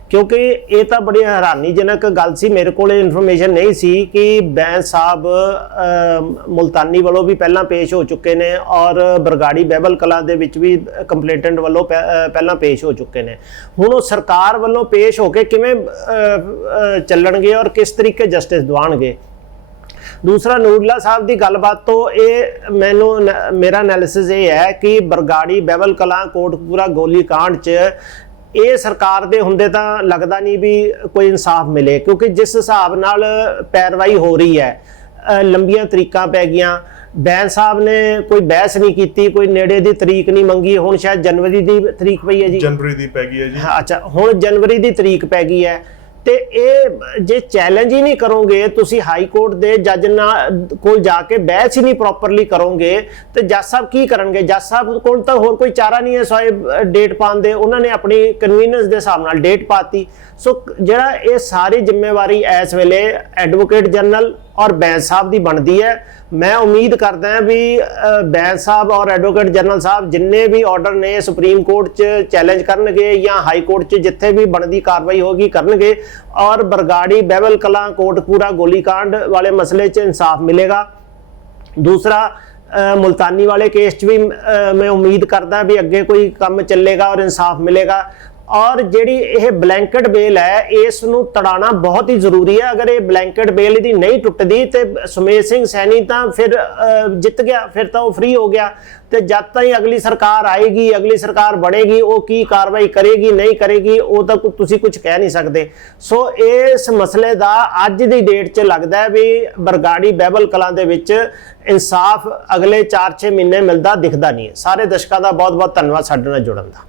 ਕਿਉਂਕਿ ਇਹ ਤਾਂ ਬੜੀ ਹੈਰਾਨੀਜਨਕ ਗੱਲ ਸੀ, ਮੇਰੇ ਕੋਲ ਇਨਫੋਰਮੇਸ਼ਨ ਨਹੀਂ ਸੀ ਕਿ ਬੈਂਸ ਸਾਹਿਬ ਮੁਲਤਾਨੀ ਵੱਲੋਂ ਵੀ ਪਹਿਲਾਂ ਪੇਸ਼ ਹੋ ਚੁੱਕੇ ਨੇ ਔਰ ਬਰਗਾੜੀ ਬਹਿਬਲ ਕਲਾਂ ਦੇ ਵਿੱਚ ਵੀ ਕੰਪਲੇਂਟੈਂਟ ਵੱਲੋਂ ਪਹਿਲਾਂ ਪੇਸ਼ ਹੋ ਚੁੱਕੇ ਨੇ। ਹੁਣ ਉਹ ਸਰਕਾਰ ਵੱਲੋਂ ਪੇਸ਼ ਹੋ ਕੇ ਕਿਵੇਂ ਚੱਲਣਗੇ ਔਰ ਕਿਸ ਤਰੀਕੇ ਜਸਟਿਸ ਦਿਵਾਉਣਗੇ? ਦੂਸਰਾ, ਨੂਰੁੱਲਾ ਸਾਹਿਬ ਦੀ ਗੱਲਬਾਤ ਤੋਂ ਇਹ ਮੇਰਾ ਐਨਾਲਿਸਿਸ ਇਹ ਹੈ ਕਿ ਬਰਗਾੜੀ ਬਹਿਬਲ ਕਲਾਂ ਕੋਟਕਪੂਰਾ ਗੋਲੀ ਕਾਂਡ 'ਚ ਇਹ ਸਰਕਾਰ ਦੇ ਹੁੰਦੇ ਤਾਂ ਲੱਗਦਾ ਨਹੀਂ ਵੀ ਕੋਈ ਇਨਸਾਫ ਮਿਲੇ, ਕਿਉਂਕਿ ਜਿਸ ਹਿਸਾਬ ਨਾਲ ਪੈਰਵਾਈ ਹੋ ਰਹੀ ਹੈ, ਲੰਬੀਆਂ ਤਰੀਕਾਂ ਪੈ ਗਈਆਂ, ਬੈਂਸ ਸਾਹਿਬ ਨੇ ਕੋਈ ਬਹਿਸ ਨਹੀਂ ਕੀਤੀ, ਕੋਈ ਨੇੜੇ ਦੀ ਤਰੀਕ ਨਹੀਂ ਮੰਗੀ, ਹੁਣ ਸ਼ਾਇਦ ਜਨਵਰੀ ਦੀ ਤਰੀਕ ਪਈ ਹੈ ਜੀ, ਜਨਵਰੀ ਦੀ ਪੈ ਗਈ ਹੈ ਜੀ। ਅੱਛਾ, ਹੁਣ ਜਨਵਰੀ ਦੀ ਤਰੀਕ ਪੈ ਗਈ ਹੈ ਤੇ ਇਹ ਜੇ ਚੈਲੰਜ ਹੀ ਨਹੀਂ ਕਰੋਗੇ, ਤੁਸੀਂ ਹਾਈ ਕੋਰਟ ਦੇ ਜੱਜ ਨਾਲ ਕੋਲ ਜਾ ਕੇ ਬਹਿਸ ਹੀ ਨਹੀਂ ਪ੍ਰੋਪਰਲੀ ਕਰੋਗੇ ਤੇ ਜੱਜ ਸਾਹਿਬ ਕੀ ਕਰਨਗੇ? ਜੱਜ ਸਾਹਿਬ ਕੋਲ ਤਾਂ ਹੋਰ ਕੋਈ ਚਾਰਾ ਨਹੀਂ ਹੈ ਸੋਏ ਡੇਟ ਪਾਉਣ ਦੇ, ਉਹਨਾਂ ਨੇ ਆਪਣੀ ਕਨਵੀਨੀਅੰਸ ਦੇ ਹਿਸਾਬ ਨਾਲ ਡੇਟ ਪਾਤੀ। ਸੋ ਜਿਹੜਾ ਇਹ ਸਾਰੀ ਜ਼ਿੰਮੇਵਾਰੀ ਇਸ ਵੇਲੇ ਐਡਵੋਕੇਟ ਜਨਰਲ ਔਰ ਬੈਂਸ ਸਾਹਿਬ ਦੀ ਬਣਦੀ ਹੈ। ਮੈਂ ਉਮੀਦ ਕਰਦਾ ਹਾਂ ਵੀ ਬੈਂਸ ਸਾਹਿਬ ਔਰ ਐਡਵੋਕੇਟ ਜਨਰਲ ਸਾਹਿਬ ਜਿੰਨੇ ਵੀ ਆਰਡਰ ਨੇ ਸੁਪਰੀਮ ਕੋਰਟ 'ਚ ਚੈਲੰਜ ਕਰਨਗੇ ਜਾਂ ਹਾਈ ਕੋਰਟ 'ਚ ਜਿੱਥੇ ਵੀ ਬਣਦੀ ਕਾਰਵਾਈ ਹੋਗੀ ਕਰਨਗੇ ਔਰ ਬਰਗਾੜੀ ਬਹਿਬਲ ਕਲਾਂ ਕੋਟਕਪੂਰਾ ਗੋਲੀकांड ਵਾਲੇ ਮਸਲੇ 'ਚ ਇਨਸਾਫ ਮਿਲੇਗਾ। ਦੂਸਰਾ, ਮੁਲਤਾਨੀ ਵਾਲੇ ਕੇਸ 'ਚ ਵੀ ਮੈਂ ਉਮੀਦ ਕਰਦਾ ਵੀ ਅੱਗੇ ਕੋਈ ਕੰਮ ਚੱਲੇਗਾ ਔਰ ਇਨਸਾਫ ਮਿਲੇਗਾ। ਔਰ ਜਿਹੜੀ ਇਹ ਬਲੈਂਕਟ ਬੇਲ ਹੈ ਇਸ ਨੂੰ ਤੜਾਉਣਾ ਬਹੁਤ ਹੀ ਜ਼ਰੂਰੀ ਹੈ। ਅਗਰ ਇਹ ਬਲੈਂਕਟ ਬੇਲ ਇਹਦੀ ਨਹੀਂ ਟੁੱਟਦੀ ਤੇ ਸੁਮੇਧ ਸਿੰਘ ਸੈਣੀ ਤਾਂ ਫਿਰ ਜਿੱਤ ਗਿਆ, ਫਿਰ ਤਾਂ ਉਹ ਫ੍ਰੀ ਹੋ ਗਿਆ ਤੇ ਜਦ ਤਾਈਂ ਅਗਲੀ ਸਰਕਾਰ ਆਏਗੀ, ਅਗਲੀ ਸਰਕਾਰ ਬਣੇਗੀ, ਉਹ ਕੀ ਕਾਰਵਾਈ ਕਰੇਗੀ ਨਹੀਂ ਕਰੇਗੀ ਉਹ ਤਾਂ ਤੁਸੀਂ ਕੁਝ ਕਹਿ ਨਹੀਂ ਸਕਦੇ। ਸੋ ਇਸ ਮਸਲੇ ਦਾ ਅੱਜ ਦੀ ਡੇਟ 'ਚ ਲੱਗਦਾ ਹੈ ਵੀ ਬਰਗਾੜੀ ਬਹਿਬਲ ਕਲਾਂ ਦੇ ਵਿੱਚ ਇਨਸਾਫ ਅਗਲੇ 4-6 ਮਹੀਨੇ ਮਿਲਦਾ ਦਿਖਦਾ ਨਹੀਂ ਹੈ। ਸਾਰੇ ਦਰਸ਼ਕਾਂ ਦਾ ਬਹੁਤ ਬਹੁਤ ਧੰਨਵਾਦ ਸਾਡੇ ਨਾਲ ਜੁੜਨ ਦਾ।